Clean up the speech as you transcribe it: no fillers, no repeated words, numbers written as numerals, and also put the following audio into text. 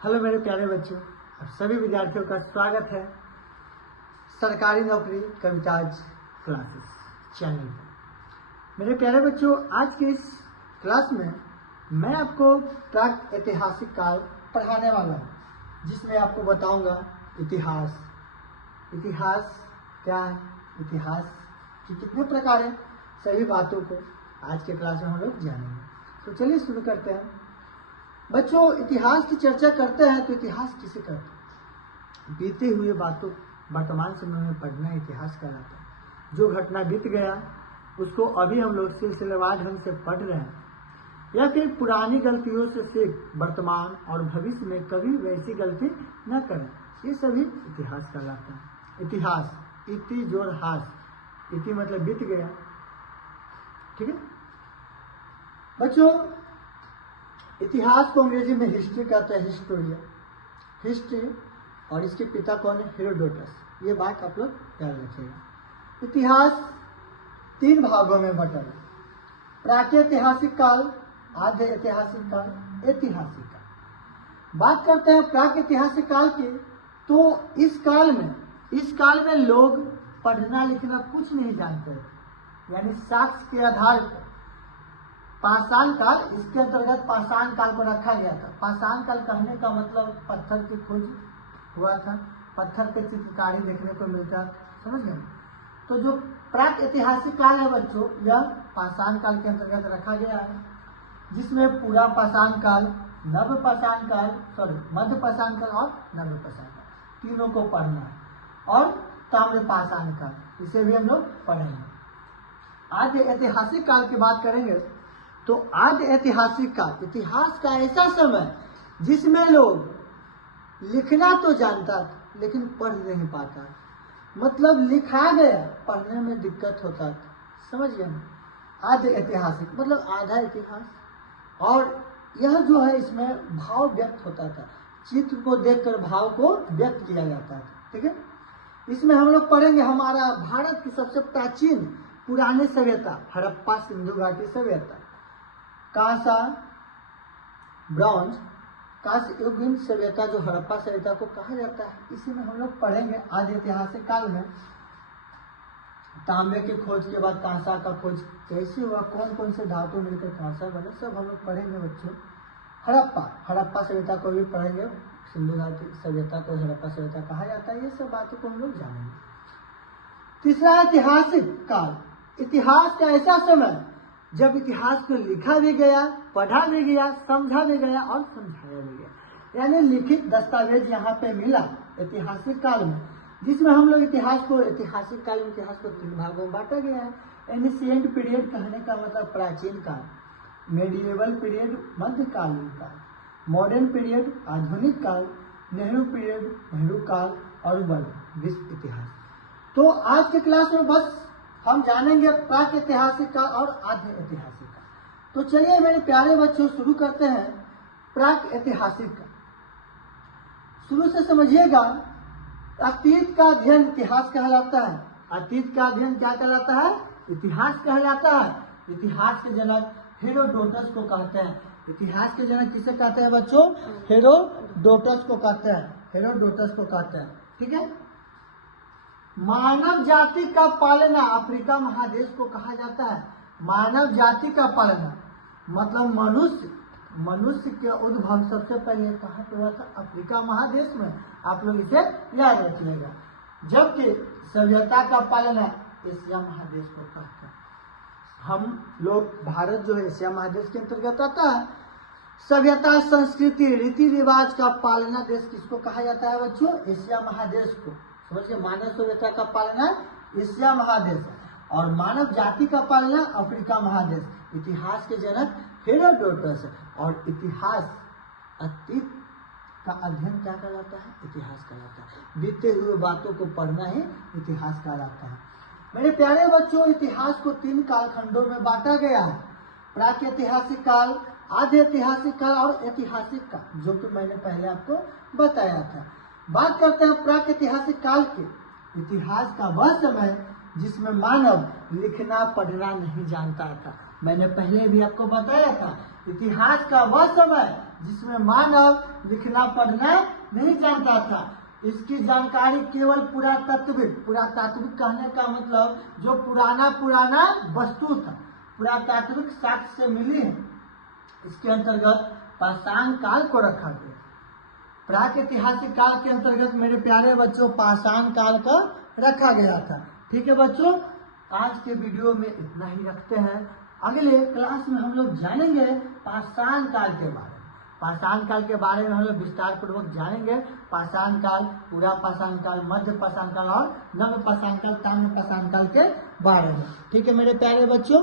Hello मेरे प्यारे बच्चों, आप सभी विद्यार्थियों का स्वागत है सरकारी नौकरी कविताज क्लासेस चैनल पर। मेरे प्यारे बच्चों, आज के इस क्लास में मैं आपको प्राक ऐतिहासिक काल पढ़ाने वाला हूँ, जिसमें आपको बताऊंगा इतिहास। इतिहास क्या है, इतिहास की कितने प्रकार हैं, सभी बातों को आज के क्लास में हम लोग जानेंगे। तो चलिए शुरू करते हैं। बच्चों, इतिहास की चर्चा करते हैं तो इतिहास किसे कहते हैं? बीते हुए बातों वर्तमान समय में पढ़ना इतिहास कहलाता है। जो घटना बीत गया उसको अभी हम लोग सिलसिलेवार ढंग से पढ़ रहे हैं, या फिर पुरानी गलतियों से सीख वर्तमान और भविष्य में कभी वैसी गलती न करें, ये सभी इतिहास कहलाता है। इतिहास, इति जोड़ हास, इति मतलब बीत गया। ठीक है बच्चों, इतिहास को अंग्रेजी में हिस्ट्री कहते हैं, हिस्टोरिया, हिस्ट्री। और इसके पिता कौन है? हेरोडोटस। ये बात आप लोग याद रखिएगा। इतिहास 3 भागों में बटा है: प्रागैतिहासिक काल, आद्य ऐतिहासिक काल, ऐतिहासिक काल। बात करते हैं प्रागैतिहासिक काल की, तो इस काल में लोग पढ़ना लिखना कुछ नहीं जानते, यानी साक्ष्य के आधार पर पाषाण काल, इसके अंतर्गत पाषाण काल को रखा गया था। पाषाण काल कहने का मतलब पत्थर की खोज हुआ था, पत्थर के चित्रकारी देखने को मिलता, समझ गए? तो जो प्राक ऐतिहासिक काल है बच्चों, यह पाषाण काल के अंतर्गत रखा गया है, जिसमें पूरा पाषाण काल, नव पाषाण काल, मध्य पाषाण काल और नव पाषाण काल तीनों को पढ़ना है, और ताम्र पाषाण काल, इसे भी हम लोग पढ़ेंगे। आद्य ऐतिहासिक काल की बात करेंगे तो आद्य ऐतिहासिक काल इतिहास का ऐसा समय जिसमें लोग लिखना तो जानता था लेकिन पढ़ नहीं पाता, मतलब लिखा गया पढ़ने में दिक्कत होता था, समझ गए? आद्य ऐतिहासिक मतलब आधा इतिहास, और यह जो है इसमें भाव व्यक्त होता था, चित्र को देखकर भाव को व्यक्त किया जाता था। ठीक है, इसमें हम लोग पढ़ेंगे हमारा भारत की सबसे प्राचीन पुराने सभ्यता, हड़प्पा सिंधु घाटी सभ्यता, कांसा ब्रॉन्ज कांस्य युगीन सभ्यता, जो हड़प्पा सभ्यता को कहा जाता है, इसी में हम लोग पढ़ेंगे। आदि ऐतिहासिक काल में तांबे की खोज के बाद कांसा का खोज कैसे हुआ, कौन कौन से धातु मिलकर कांसा बने, सब हम लोग पढ़ेंगे बच्चों। हड़प्पा सभ्यता को भी पढ़ेंगे, सिंधु घाटी सभ्यता को हड़प्पा सभ्यता कहा जाता है, ये सब बातों को हम लोग जानेंगे। तीसरा ऐतिहासिक काल, इतिहास का ऐसा समय जब इतिहास को लिखा भी गया, पढ़ा भी गया, समझा भी गया और समझाया भी गया, यानी लिखित दस्तावेज यहाँ पे मिला ऐतिहासिक काल में, जिसमें हम लोग इतिहास को, ऐतिहासिक काल में इतिहास को 3 भागों में बांटा गया है। एनिशिएंट पीरियड कहने का मतलब प्राचीन काल, मेडिएवल पीरियड मध्यकालीन काल, मॉडर्न पीरियड आधुनिक काल, नेहरू पीरियड नेहरू काल, और विश्व इतिहास। तो आज के क्लास में बस हम जानेंगे प्राक ऐतिहासिक काल और आद्य ऐतिहासिक काल। तो चलिए मेरे प्यारे बच्चों, शुरू करते हैं प्राक ऐतिहासिक काल। शुरू से समझिएगा, अतीत का अध्ययन इतिहास कहलाता है। अतीत का अध्ययन क्या कहलाता है? इतिहास कहलाता है। इतिहास के जनक हेरोडोटस को कहते हैं। इतिहास के जनक किसे कहते हैं बच्चों? हेरोडोटस को कहते हैं, हेरोडोटस को कहते हैं। ठीक है, मानव जाति का पालना अफ्रीका महादेश को कहा जाता है। मानव जाति का पालना मतलब मनुष्य के उद्भव सबसे पहले कहाँ पे हुआ था? अफ्रीका महादेश में। आप लोग इसे याद रखिएगा। जबकि सभ्यता का पालना एशिया महादेश को कहते हैं। हम लोग, भारत जो है एशिया महादेश के अंतर्गत आता है। सभ्यता, संस्कृति, रीति रिवाज का पालना देश किसको कहा जाता है बच्चों? एशिया महादेश को। समझिए, मानव सभ्यता का पालना एशिया महादेश और मानव जाति का पालना अफ्रीका महादेश। इतिहास के जनक हेरोडोटस है, और इतिहास, अतीत का अध्ययन क्या कहलाता है? इतिहास कहलाता है। बीते हुए बातों को पढ़ना ही इतिहास कहलाता है। मेरे प्यारे बच्चों, इतिहास को 3 कालखंडों में बांटा गया है: प्राक ऐतिहासिक काल, आद्य ऐतिहासिक काल और ऐतिहासिक काल, जो कि मैंने पहले आपको बताया था। बात करते हैं प्राक ऐतिहासिक काल के। इतिहास का वह समय जिसमें मानव लिखना पढ़ना नहीं जानता था। मैंने पहले भी आपको बताया था, इतिहास का वह समय जिसमें मानव लिखना पढ़ना नहीं जानता था। इसकी जानकारी केवल पुरातात्विक कहने का मतलब जो पुराना वस्तु था, पुरातात्विक साक्ष्य से मिली है, इसके अंतर्गत पाषाण काल को रखा गया। प्रागैतिहासिक काल के अंतर्गत मेरे प्यारे बच्चों पाषाण काल को रखा गया था। ठीक है बच्चों, आज के वीडियो में इतना ही रखते हैं। अगले क्लास में हम लोग जानेंगे पाषाण काल के बारे में। पाषाण काल के बारे में हम लोग विस्तार पूर्वक जानेंगे। पाषाण काल, पूरा पाषाण काल, मध्य पाषाण काल और नव पाषाण काल, ताम्र पाषाण काल के बारे में। ठीक है मेरे प्यारे बच्चों।